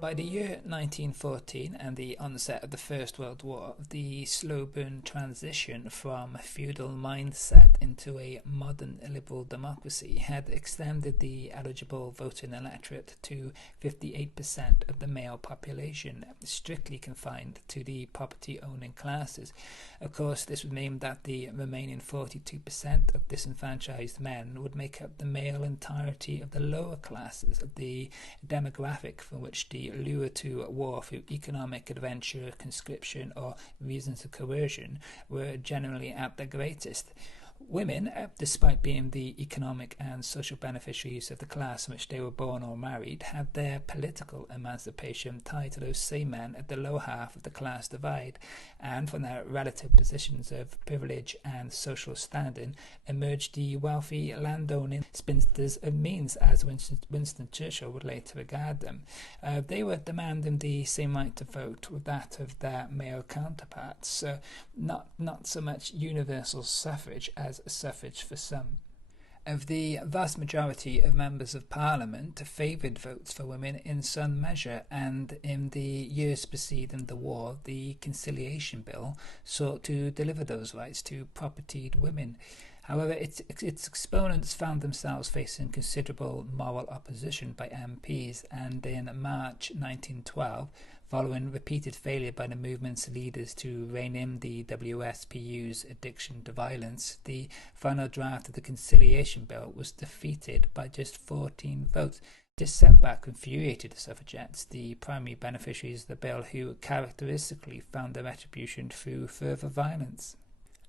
By the year 1914 and the onset of the First World War, the slow burn transition from a feudal mindset into a modern liberal democracy had extended the eligible voting electorate to 58% of the male population, strictly confined to the property-owning classes. Of course, this would mean that the remaining 42% of disenfranchised men would make up the male entirety of the lower classes of the demographic from which the lure to war through economic adventure, conscription, or reasons of coercion were generally at their greatest. Women, despite being the economic and social beneficiaries of the class in which they were born or married, had their political emancipation tied to those same men at the lower half of the class divide, and from their relative positions of privilege and social standing emerged the wealthy landowning spinsters of means, as Winston Churchill would later regard them. They were demanding the same right to vote with that of their male counterparts, so not so much universal suffrage as suffrage for some. Of the vast majority of members of Parliament favoured votes for women in some measure, and in the years preceding the war, the Conciliation Bill sought to deliver those rights to propertied women. However, its exponents found themselves facing considerable moral opposition by MPs, and in March 1912, following repeated failure by the movement's leaders to rein in the WSPU's addiction to violence, the final draft of the Conciliation Bill was defeated by just 14 votes. This setback infuriated the suffragettes, the primary beneficiaries of the bill, who characteristically found their retribution through further violence.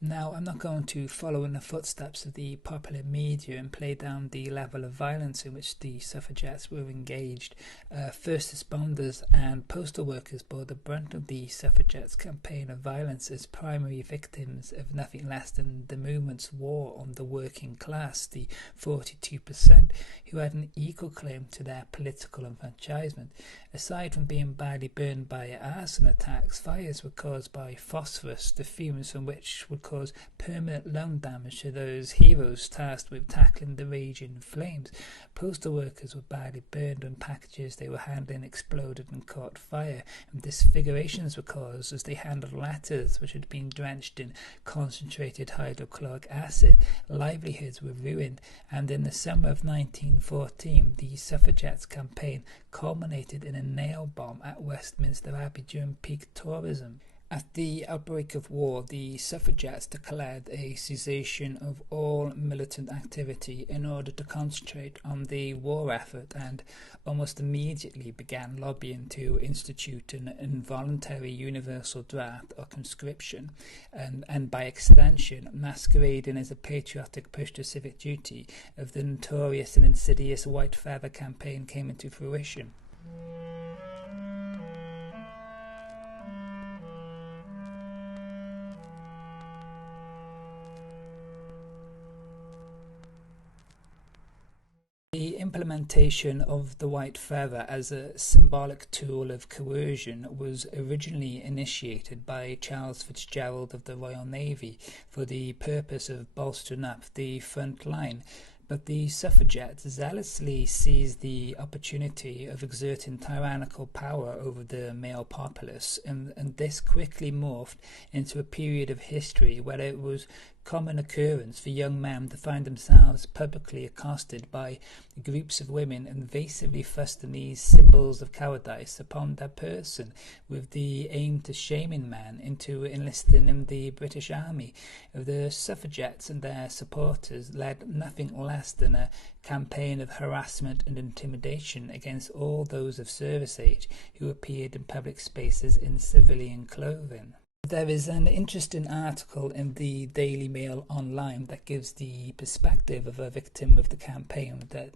Now, I'm not going to follow in the footsteps of the popular media and play down the level of violence in which the suffragettes were engaged. First responders and postal workers bore the brunt of the suffragettes' campaign of violence as primary victims of nothing less than the movement's war on the working class, the 42%, who had an equal claim to their political enfranchisement. Aside from being badly burned by arson attacks, fires were caused by phosphorus, the fumes from which would cause permanent lung damage to those heroes tasked with tackling the raging flames. Postal workers were badly burned when packages they were handling exploded and caught fire, and disfigurations were caused as they handled letters which had been drenched in concentrated hydrochloric acid. Livelihoods were ruined, and in the summer of 1914, the suffragettes' campaign culminated in a nail bomb at Westminster Abbey during peak tourism. At the outbreak of war, the suffragettes declared a cessation of all militant activity in order to concentrate on the war effort, and almost immediately began lobbying to institute an involuntary universal draft or conscription, and by extension masquerading as a patriotic push to civic duty of the notorious and insidious White Feather campaign came into fruition. The implementation of the white feather as a symbolic tool of coercion was originally initiated by Charles Fitzgerald of the Royal Navy for the purpose of bolstering up the front line, but the suffragettes zealously seized the opportunity of exerting tyrannical power over the male populace, and this quickly morphed into a period of history where it was common occurrence for young men to find themselves publicly accosted by groups of women invasively thrusting these symbols of cowardice upon their person, with the aim to shaming men into enlisting in the British Army. The suffragettes and their supporters led nothing less than a campaign of harassment and intimidation against all those of service age who appeared in public spaces in civilian clothing. There is an interesting article in the Daily Mail online that gives the perspective of a victim of the campaign that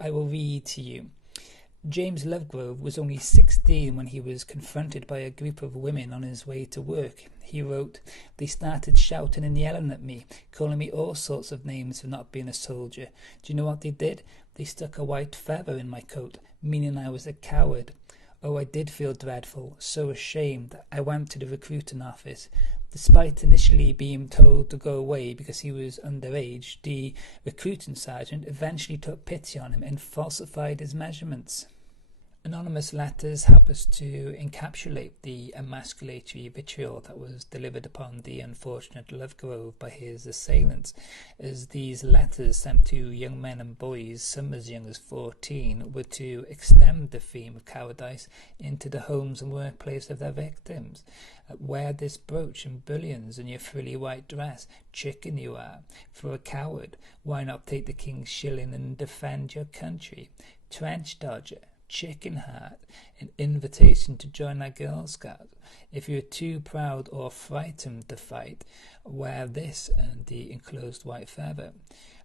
I will read to you. James Lovegrove was only 16 when he was confronted by a group of women on his way to work. He wrote, "They started shouting and yelling at me, calling me all sorts of names for not being a soldier. Do you know what they did? They stuck a white feather in my coat, meaning I was a coward. Oh, I did feel dreadful, so ashamed. I went to the recruiting office. Despite initially being told to go away because he was underage, the recruiting sergeant eventually took pity on him and falsified his measurements." Anonymous letters help us to encapsulate the emasculatory vitriol that was delivered upon the unfortunate Lovegrove by his assailants, as these letters sent to young men and boys, some as young as 14, were to extend the theme of cowardice into the homes and workplace of their victims. Wear this brooch and bullions and your frilly white dress, chicken you are, for a coward. Why not take the king's shilling and defend your country? Trench dodger, chicken heart, an invitation to join our Girl Scouts. If you're too proud or frightened to fight, wear this and the enclosed white feather.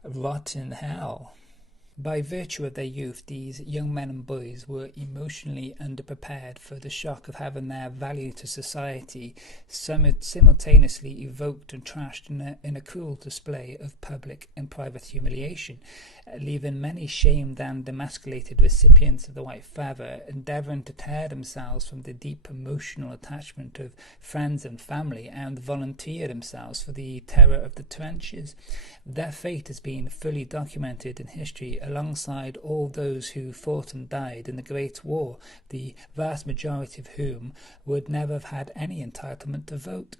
Rotten hell. By virtue of their youth, these young men and boys were emotionally underprepared for the shock of having their value to society simultaneously evoked and trashed in a cruel display of public and private humiliation, leaving many shamed and emasculated recipients of the white feather endeavouring to tear themselves from the deep emotional attachment of friends and family and volunteer themselves for the terror of the trenches. Their fate has been fully documented in history alongside all those who fought and died in the Great War, the vast majority of whom would never have had any entitlement to vote.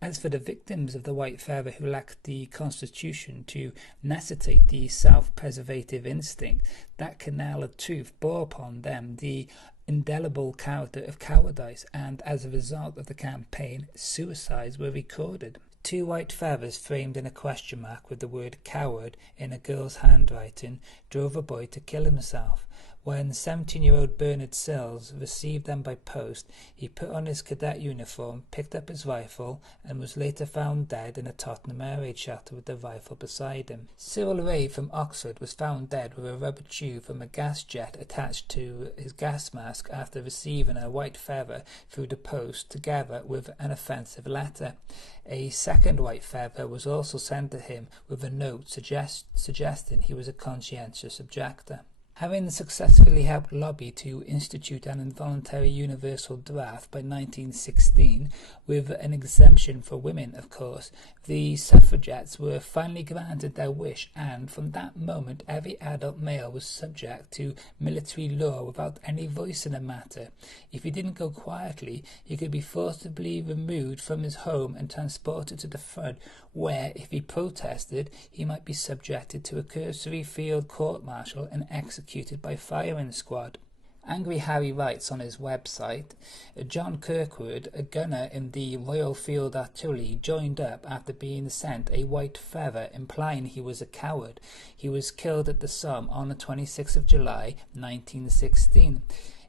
As for the victims of the white feather who lacked the constitution to necessitate the self-preservative instinct, that canal of truth bore upon them the indelible character of cowardice, and as a result of the campaign, suicides were recorded. 2 white feathers framed in a question mark with the word coward in a girl's handwriting drove a boy to kill himself. When 17-year-old Bernard Sills received them by post, he put on his cadet uniform, picked up his rifle, and was later found dead in a Tottenham air raid shelter with the rifle beside him. Cyril Ray from Oxford was found dead with a rubber tube from a gas jet attached to his gas mask after receiving a white feather through the post together with an offensive letter. A second white feather was also sent to him with a note suggesting he was a conscientious objector. Having successfully helped lobby to institute an involuntary universal draft by 1916, with an exemption for women, of course, the suffragettes were finally granted their wish, and from that moment every adult male was subject to military law without any voice in the matter. If he didn't go quietly, he could be forcibly removed from his home and transported to the front, where, if he protested, he might be subjected to a cursory field court-martial and executed by firing squad. Angry Harry writes on his website, John Kirkwood, a gunner in the Royal Field Artillery, joined up after being sent a white feather, implying he was a coward. He was killed at the Somme on the 26th of July, 1916.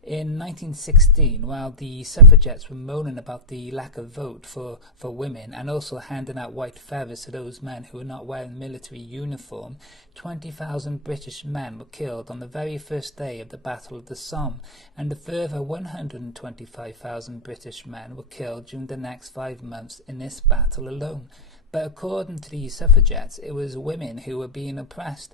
In 1916, while the suffragettes were moaning about the lack of vote for women and also handing out white feathers to those men who were not wearing military uniform, 20,000 British men were killed on the very first day of the Battle of the Somme, and a further 125,000 British men were killed during the next 5 months in this battle alone. But according to the suffragettes, it was women who were being oppressed.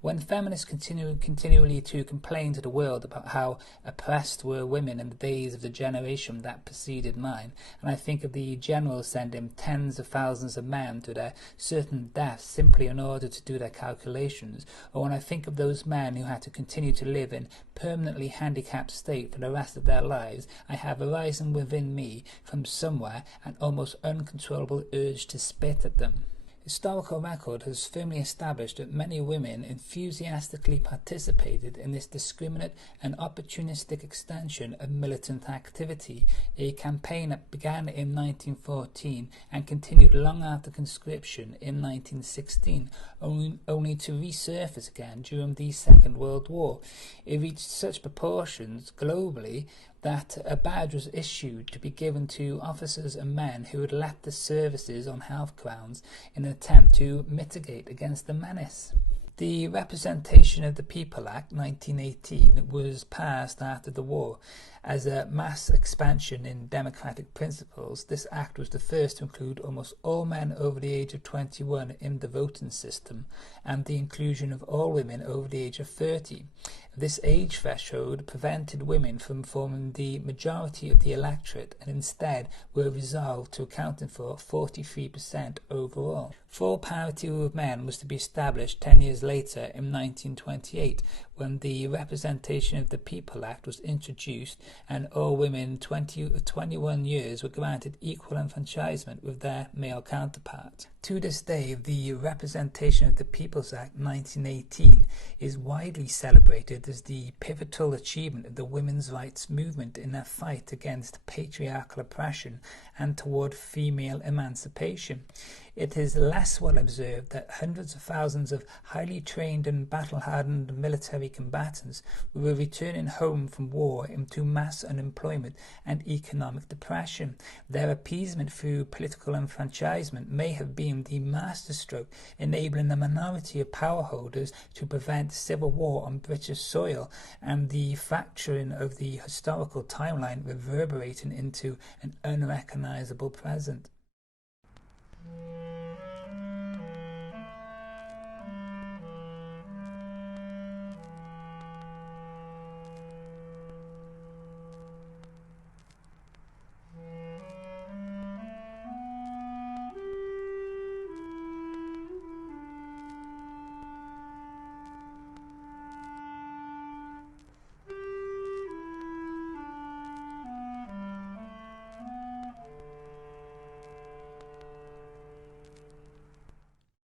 When feminists continually to complain to the world about how oppressed were women in the days of the generation that preceded mine, and I think of the generals sending tens of thousands of men to their certain deaths simply in order to do their calculations, or when I think of those men who had to continue to live in permanently handicapped state for the rest of their lives, I have arisen within me from somewhere an almost uncontrollable urge to spit at them. Historical record has firmly established that many women enthusiastically participated in this discriminate and opportunistic extension of militant activity, a campaign that began in 1914 and continued long after conscription in 1916, only to resurface again during the Second World War. It reached such proportions globally that a badge was issued to be given to officers and men who had left the services on health grounds in an attempt to mitigate against the menace. The Representation of the People Act 1918 was passed after the war. As a mass expansion in democratic principles, this act was the first to include almost all men over the age of 21 in the voting system, and the inclusion of all women over the age of 30. This age threshold prevented women from forming the majority of the electorate, and instead were resolved to accounting for 43% overall. Full parity with men was to be established 10 years later in 1928, when the Representation of the People Act was introduced and all women 21 years were granted equal enfranchisement with their male counterparts. To this day, the Representation of the People's Act 1918 is widely celebrated as the pivotal achievement of the women's rights movement in their fight against patriarchal oppression and toward female emancipation. It is less well observed that hundreds of thousands of highly trained and battle-hardened military combatants were returning home from war into mass unemployment and economic depression. Their appeasement through political enfranchisement may have been the masterstroke enabling the minority of power holders to prevent civil war on British soil, and the fracturing of the historical timeline reverberating into an unrecognizable present.